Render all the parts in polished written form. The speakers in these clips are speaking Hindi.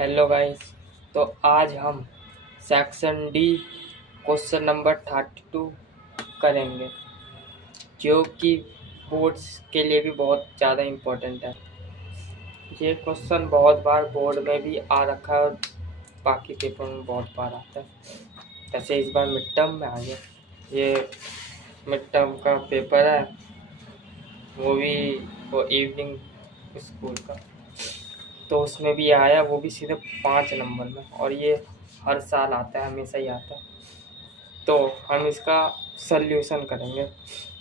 Hello guys. तो आज हम सेक्शन डी क्वेश्चन नंबर 32 करेंगे, जो कि बोर्ड्स के लिए भी बहुत ज़्यादा इम्पोर्टेंट है। ये क्वेश्चन बहुत बार बोर्ड में भी आ रखा है और बाकी पेपर में बहुत बार आता है। जैसे इस बार मिड टर्म में आ गया। ये मिड टर्म का पेपर है, वो इवनिंग स्कूल का, तो उसमें भी आया, वो भी सीधे 5 नंबर में। और ये हर साल आता है, हमेशा ही आता है। तो हम इसका सल्यूशन करेंगे।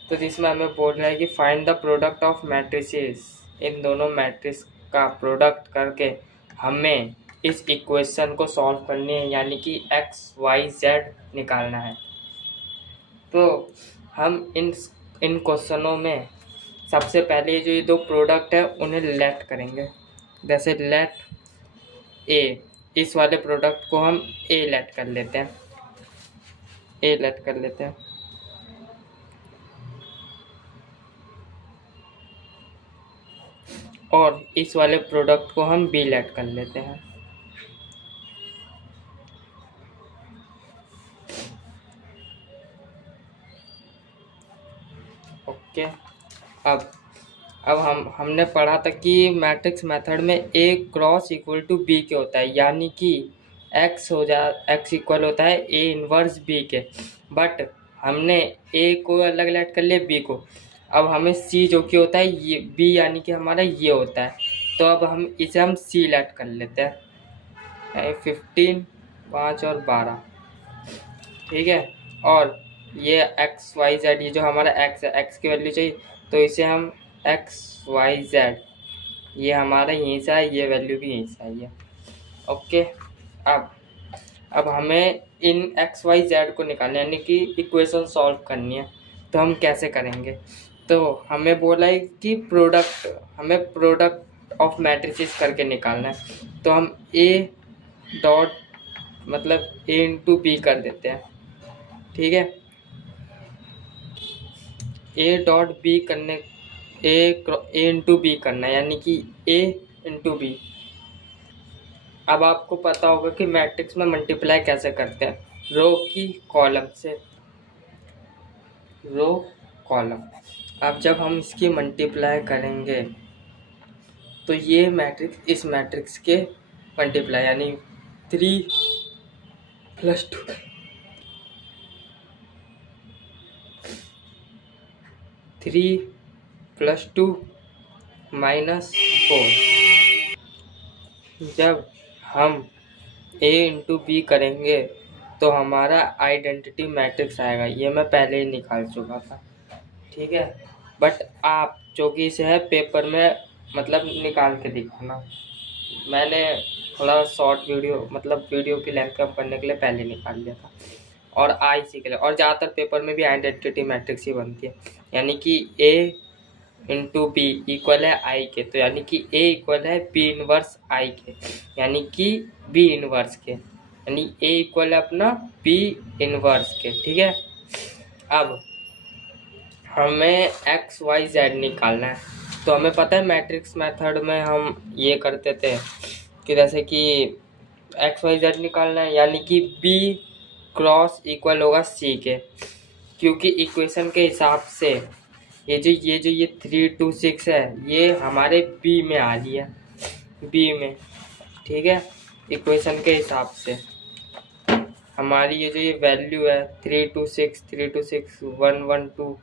तो जिसमें हमें बोल रहा है कि find the product of matrices. इन दोनों मैट्रिक्स का प्रोडक्ट करके हमें इस इक्वेशन को सॉल्व करनी है, यानी कि एक्स वाई जेड निकालना है। तो हम इन क्वेश्चनों में सबसे पहले जो ये दो प्रोडक्ट है उन्हें लेट करेंगे। जैसे लेट ए, इस वाले प्रोडक्ट को हम ए लेट कर लेते हैं, और इस वाले प्रोडक्ट को हम बी लेट कर लेते हैं। ओके। अब हमने पढ़ा था कि मैट्रिक्स मेथड में ए क्रॉस इक्वल टू बी के होता है, यानी कि एक्स इक्वल होता है ए इनवर्स बी के। बट हमने ए को अलग लेट कर लिया, बी को। अब हमें सी जो कि होता है ये बी, यानी कि हमारा ये होता है। तो अब हम सी लेट कर लेते हैं। 15, 5 और 12, ठीक है। और ये एक्स वाई जेड, ये जो हमारा एक्स की वैल्यू चाहिए, तो इसे हम एक्स वाई जेड, ये हमारा यहीं से है, ये वैल्यू भी यहीं से आई है। ओके। अब हमें इन एक्स वाई जेड को निकालना है, यानी कि इक्वेशन सॉल्व करनी है। तो हम कैसे करेंगे? तो हमें बोला है कि हमें प्रोडक्ट ऑफ मैट्रिसेस करके निकालना है। तो हम ए डॉट मतलब ए इंटू बी कर देते हैं, ठीक है। ए डॉट बी करने ए इंटू बी करना है, यानी कि ए इंटू बी। अब आपको पता होगा कि मैट्रिक्स में मल्टीप्लाई कैसे करते हैं, रो की कॉलम से, रो कॉलम। अब जब हम इसकी मल्टीप्लाई करेंगे तो ये मैट्रिक्स इस मैट्रिक्स के मल्टीप्लाई, यानी 3 + 2 3 + 2 -4। जब हम ए इंटू बी करेंगे तो हमारा आइडेंटिटी मैट्रिक्स आएगा। ये मैं पहले ही निकाल चुका था, ठीक है। बट आप जो कि इसे है पेपर में मतलब निकाल के दिखाना। मैंने थोड़ा शॉर्ट वीडियो मतलब वीडियो की लेंथ कम करने के लिए पहले निकाल लिया था, और आई सी के लिए। और ज़्यादातर पेपर में भी आइडेंटिटी मैट्रिक्स ही बनती है, यानी कि ए इंटू बी इक्वल है आई के। तो यानी कि ए इक्वल है बी इनवर्स आई के, यानी कि बी इनवर्स के, यानी ए इक्वल है अपना बी इनवर्स के, ठीक है। अब हमें एक्स वाई जेड निकालना है। तो हमें पता है मैट्रिक्स मेथड में हम ये करते थे कि जैसे कि एक्स वाई जेड निकालना है, यानी कि बी क्रॉस इक्वल होगा सी के, क्योंकि इक्वेशन के हिसाब से ये 3 2 6 है, ये हमारे बी में आ रही है, बी में, ठीक है। इक्वेशन के हिसाब से हमारी ये वैल्यू है 3 2 6 3 2 6 1 1 2,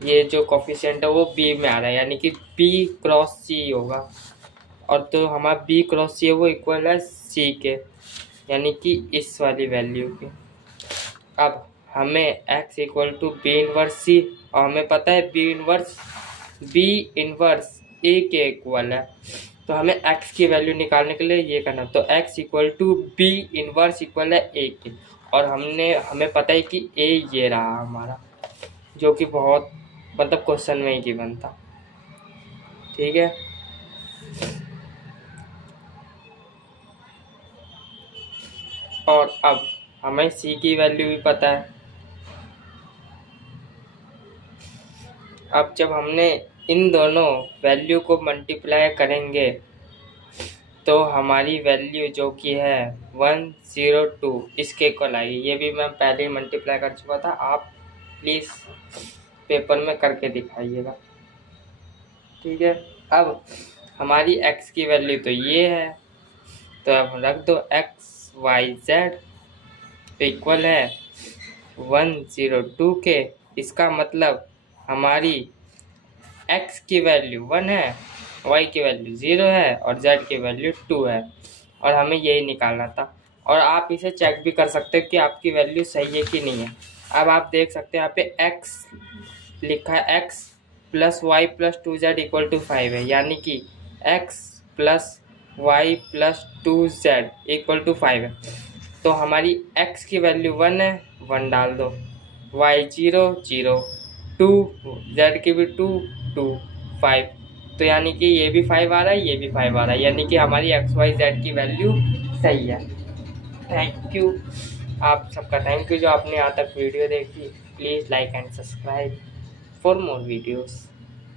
ये जो कोफिशिएंट है वो बी में आ रहा है, यानी कि बी क्रॉस सी होगा। और तो हमारा बी क्रॉस सी है वो इक्वल है सी के, यानी कि इस वाली वैल्यू के। अब हमें x equal to B inverse C, और हमें पता है बी इनवर्स ए के इक्वल है। तो हमें x की वैल्यू निकालने के लिए ये करना, तो x equal to B inverse equal है ए के। और हमें पता है कि ए ये रहा हमारा, जो कि बहुत मतलब क्वेश्चन में ही गिवन था, ठीक है। और अब हमें सी की वैल्यू भी पता है। अब जब हमने इन दोनों वैल्यू को मल्टीप्लाई करेंगे तो हमारी वैल्यू जो कि है 102 इसके इक्वल आएगी। ये भी मैं पहले ही मल्टीप्लाई कर चुका था, आप प्लीज़ पेपर में करके दिखाइएगा, ठीक है। अब हमारी x की वैल्यू तो ये है, तो अब रख दो XYZ इक्वल है 102 के। इसका मतलब हमारी x की वैल्यू 1 है, y की वैल्यू 0 है और z की वैल्यू 2 है, और हमें यही निकालना था। और आप इसे चेक भी कर सकते हो कि आपकी वैल्यू सही है कि नहीं है। अब आप देख सकते हैं यहाँ पे x लिखा है, x plus Y plus 2z equal to 5 है, यानी कि x plus Y plus 2z equal to 5 है। तो हमारी x की वैल्यू 1 है, 1 डाल दो, y 0 0, 2 z की भी 2 2 5, तो यानी कि ये भी 5 आ रहा है, ये भी 5 आ रहा है, यानी कि हमारी XYZ की वैल्यू सही है। थैंक यू, आप सबका थैंक यू जो आपने यहाँ तक वीडियो देखी। Please like and subscribe for more videos.